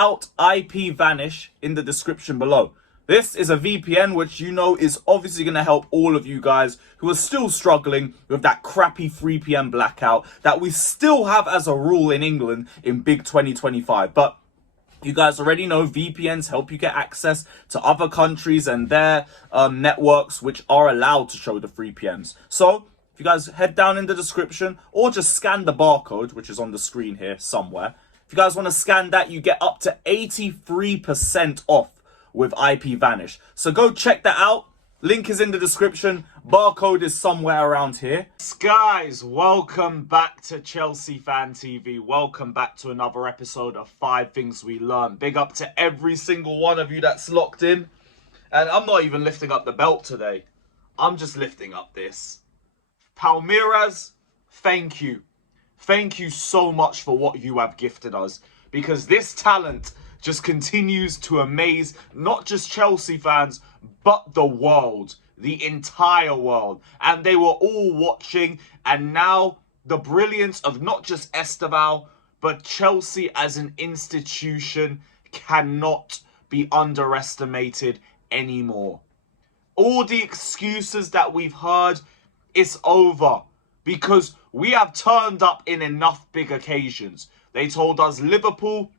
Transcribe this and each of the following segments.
out ipvanish in the description below. This is a VPN which you know is obviously going to help all of you guys who are still struggling with that crappy 3 p.m. blackout that we still have as a rule in England in big 2025. But you guys already know VPNs help you get access to other countries and their networks which are allowed to show the 3 p.m.s. So if you guys head down in the description or just scan the barcode, which is on the screen here somewhere. If you guys want to scan that, you get up to 83% off with ipvanish. So go check that out. Link is in the description. Barcode is somewhere around here. Guys, welcome back to Chelsea Fan TV. Welcome back to another episode of 5 Things We Learned. Big up to every single one of you that's locked in. And I'm not even lifting up the belt today. I'm just lifting up this. Palmeiras, thank you. Thank you so much for what you have gifted us. Because this talent just continues to amaze not just Chelsea fans, but the world, the entire world. And they were all watching, and now the brilliance of not just Esteval, but Chelsea as an institution cannot be underestimated anymore. All the excuses that we've heard, it's over, because we have turned up in enough big occasions. They told us Liverpool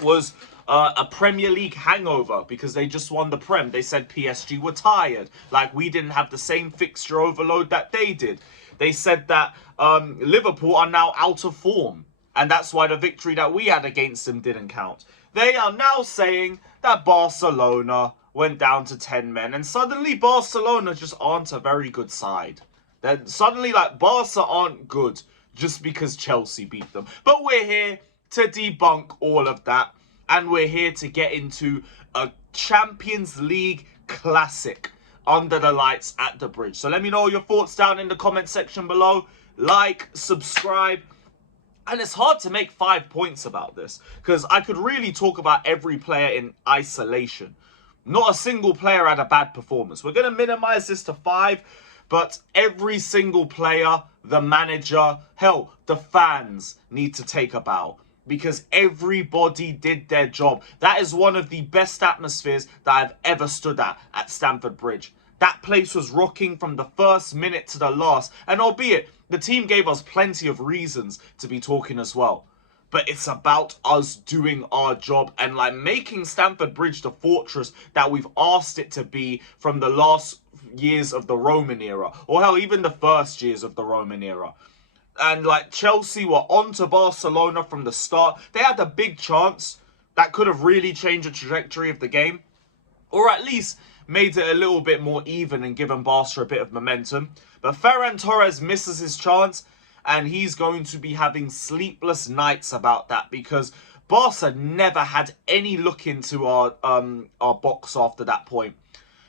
was a Premier League hangover because they just won the Prem. They said PSG were tired, like we didn't have the same fixture overload that they did. They said that Liverpool are now out of form, and that's why the victory that we had against them didn't count. They are now saying that Barcelona went down to 10 men, and suddenly Barcelona just aren't a very good side. Then suddenly, like, Barca aren't good just because Chelsea beat them. But we're here to debunk all of that, and we're here to get into a Champions League classic under the lights at the bridge. So let me know your thoughts down in the comment section below. Like, subscribe. And it's hard to make 5 points about this, because I could really talk about every player in isolation. Not a single player had a bad performance. We're going to minimize this to 5, but every single player, the manager, hell, the fans need to take a bow, because everybody did their job. That is one of the best atmospheres that I've ever stood at Stamford Bridge. That place was rocking from the first minute to the last. And albeit, the team gave us plenty of reasons to be talking as well. But it's about us doing our job and like making Stamford Bridge the fortress that we've asked it to be from the last years of the Roman era. Or hell, even the first years of the Roman era. And like Chelsea were on to Barcelona from the start. They had a big chance that could have really changed the trajectory of the game. Or at least made it a little bit more even and given Barca a bit of momentum. But Ferran Torres misses his chance, and he's going to be having sleepless nights about that, because Barca never had any look into our box after that point.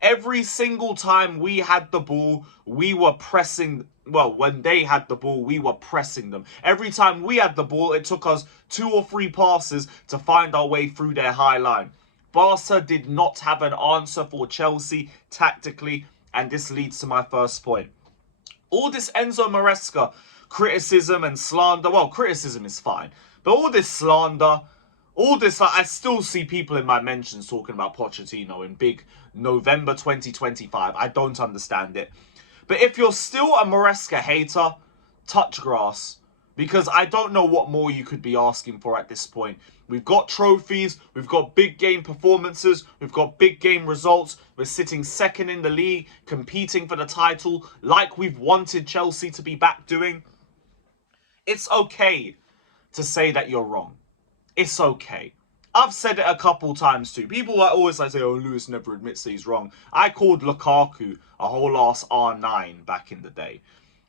Every single time we had the ball, we were pressing. Well, when they had the ball, we were pressing them. Every time we had the ball, it took us 2 or 3 passes to find our way through their high line. Barca did not have an answer for Chelsea tactically, and this leads to my first point. All this Enzo Maresca criticism and slander, well, criticism is fine, but all this slander, all this, I still see people in my mentions talking about Pochettino in big November 2025. I don't understand it. But if you're still a Maresca hater, touch grass. Because I don't know what more you could be asking for at this point. We've got trophies, we've got big game performances, we've got big game results. We're sitting second in the league, competing for the title like we've wanted Chelsea to be back doing. It's okay to say that you're wrong. It's okay. I've said it a couple times too. People always say, oh, Lewis never admits that he's wrong. I called Lukaku a whole ass R9 back in the day.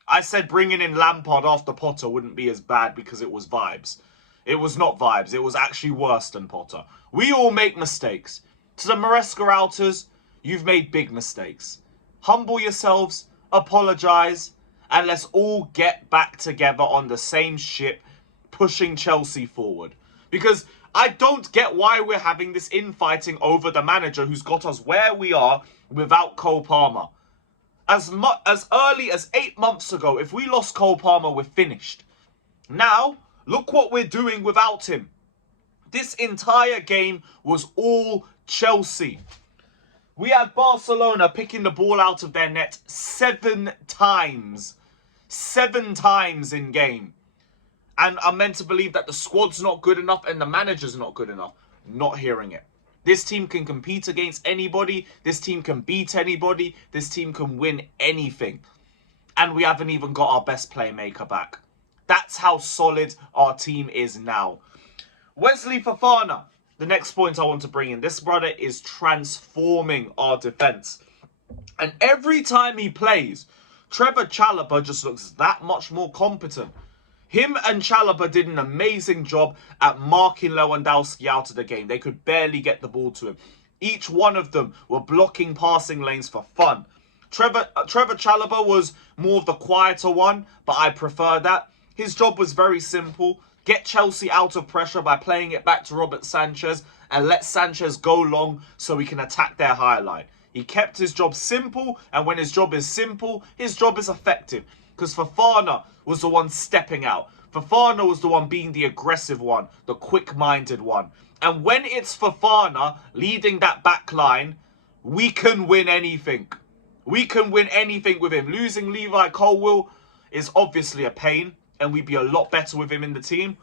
I said bringing in Lampard after Potter wouldn't be as bad because it was vibes. It was not vibes. It was actually worse than Potter. We all make mistakes. To the Maresca outers, you've made big mistakes. Humble yourselves, apologise, and let's all get back together on the same ship, pushing Chelsea forward. Because I don't get why we're having this infighting over the manager who's got us where we are without Cole Palmer. As early as 8 months ago, if we lost Cole Palmer, we're finished. Now, look what we're doing without him. This entire game was all Chelsea. We had Barcelona picking the ball out of their net 7 times. 7 times in game. And I'm meant to believe that the squad's not good enough and the manager's not good enough. Not hearing it. This team can compete against anybody. This team can beat anybody. This team can win anything. And we haven't even got our best playmaker back. That's how solid our team is now. Wesley Fofana, the next point I want to bring in. This brother is transforming our defence. And every time he plays, Trevor Chalobah just looks that much more competent. Him and Chalobah did an amazing job at marking Lewandowski out of the game. They could barely get the ball to him. Each one of them were blocking passing lanes for fun. Trevor Chalobah was more of the quieter one, but I prefer that. His job was very simple. Get Chelsea out of pressure by playing it back to Robert Sanchez and let Sanchez go long so we can attack their high line. He kept his job simple, and when his job is simple, his job is effective. Because Fofana was the one stepping out. Fofana was the one being the aggressive one, the quick-minded one. And when it's Fofana leading that back line, we can win anything. We can win anything with him. Losing Levi Colwill is obviously a pain, and we'd be a lot better with him in the team.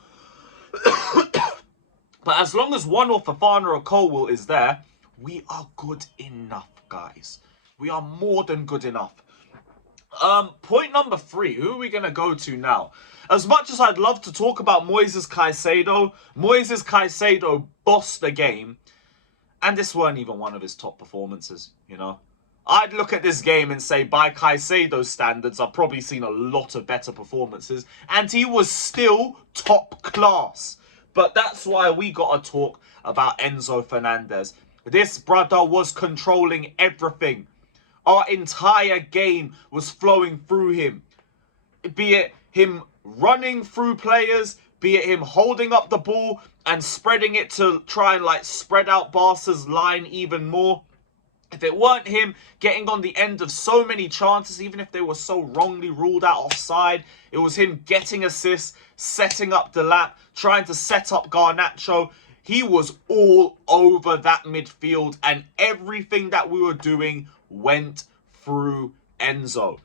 But as long as one or Fofana or Colwill is there, we are good enough, guys. We are more than good enough. Point number 3. Who are we going to go to now? As much as I'd love to talk about Moises Caicedo bossed the game. And this weren't even one of his top performances, you know. I'd look at this game and say, by Caicedo's standards, I've probably seen a lot of better performances. And he was still top class. But that's why we got to talk about Enzo Fernandez. This brother was controlling everything. Our entire game was flowing through him. Be it him running through players, be it him holding up the ball and spreading it to try and like spread out Barca's line even more. If it weren't him getting on the end of so many chances, even if they were so wrongly ruled out offside, it was him getting assists, setting up the lap, trying to set up Garnacho. He was all over that midfield, and everything that we were doing went through Enzo.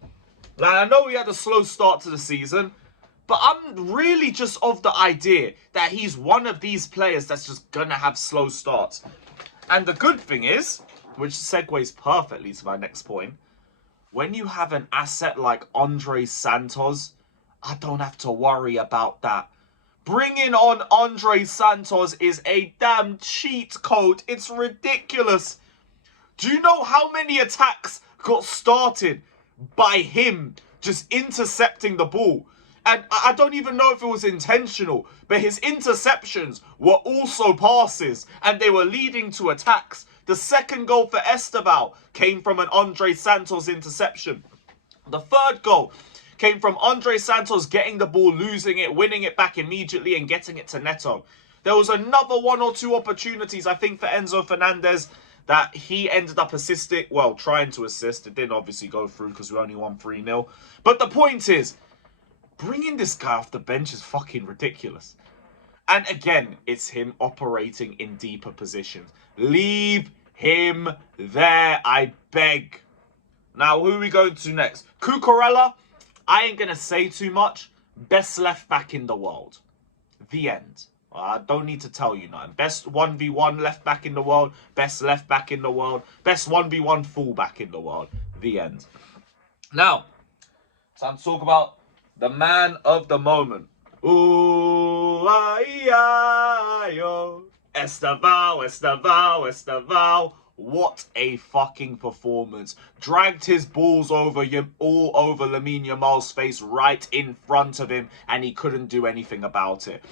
Like, I know he had a slow start to the season, but I'm really just of the idea that he's one of these players that's just gonna have slow starts. And the good thing is, which segues perfectly to my next point, when you have an asset like Andre Santos, I don't have to worry about that. Bringing on Andre Santos is a damn cheat code. It's ridiculous. Do you know how many attacks got started by him just intercepting the ball? And I don't even know if it was intentional, but his interceptions were also passes and they were leading to attacks. The second goal for Esteval came from an Andre Santos interception. The third goal came from Andre Santos getting the ball, losing it, winning it back immediately and getting it to Neto. There was another 1 or 2 opportunities, I think, for Enzo Fernandez that he ended up assisting, well, trying to assist. It didn't obviously go through because we only won 3-0. But the point is, bringing this guy off the bench is fucking ridiculous. And again, it's him operating in deeper positions. Leave him there, I beg. Now, who are we going to next? Cucurella, I ain't going to say too much. Best left back in the world. The end. I don't need to tell you nothing. Best 1v1 left back in the world. Best left back in the world. Best 1v1 full back in the world. The end. Now, time to talk about the man of the moment. Ooh, yo. Esteval. What a fucking performance. Dragged his balls over him, all over Lamine Yamal's face right in front of him, and he couldn't do anything about it.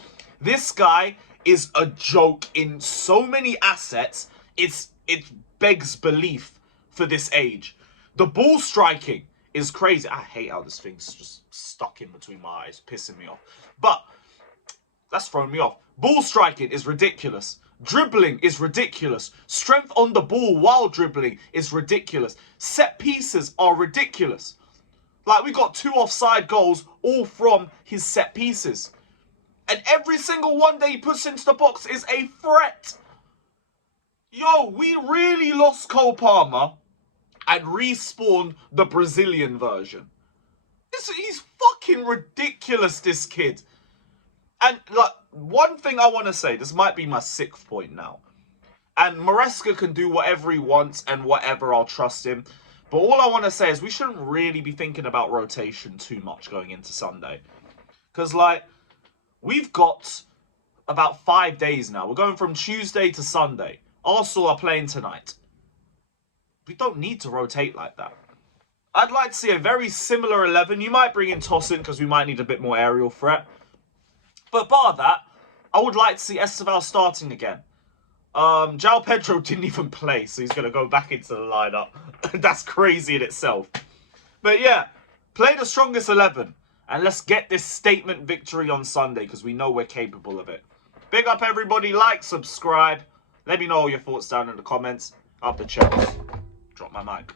This guy is a joke in so many assets. It begs belief for this age. The ball striking is crazy. I hate how this thing's just stuck in between my eyes, pissing me off. But that's thrown me off. Ball striking is ridiculous. Dribbling is ridiculous. Strength on the ball while dribbling is ridiculous. Set pieces are ridiculous. Like, we got 2 offside goals all from his set pieces. And every single one that he puts into the box is a threat. Yo, we really lost Cole Palmer and respawned the Brazilian version. He's fucking ridiculous, this kid. And, like, one thing I want to say, this might be my 6th point now. And Maresca can do whatever he wants and whatever, I'll trust him. But all I want to say is we shouldn't really be thinking about rotation too much going into Sunday. Because, like, we've got about 5 days now. We're going from Tuesday to Sunday. Arsenal are playing tonight. We don't need to rotate like that. I'd like to see a very similar 11. You might bring in Tosin because we might need a bit more aerial threat. But bar that, I would like to see Esteval starting again. João Pedro didn't even play, so he's going to go back into the lineup. That's crazy in itself. But yeah, play the strongest 11. And let's get this statement victory on Sunday, because we know we're capable of it. Big up everybody, like, subscribe. Let me know all your thoughts down in the comments. Up the channel. Drop my mic.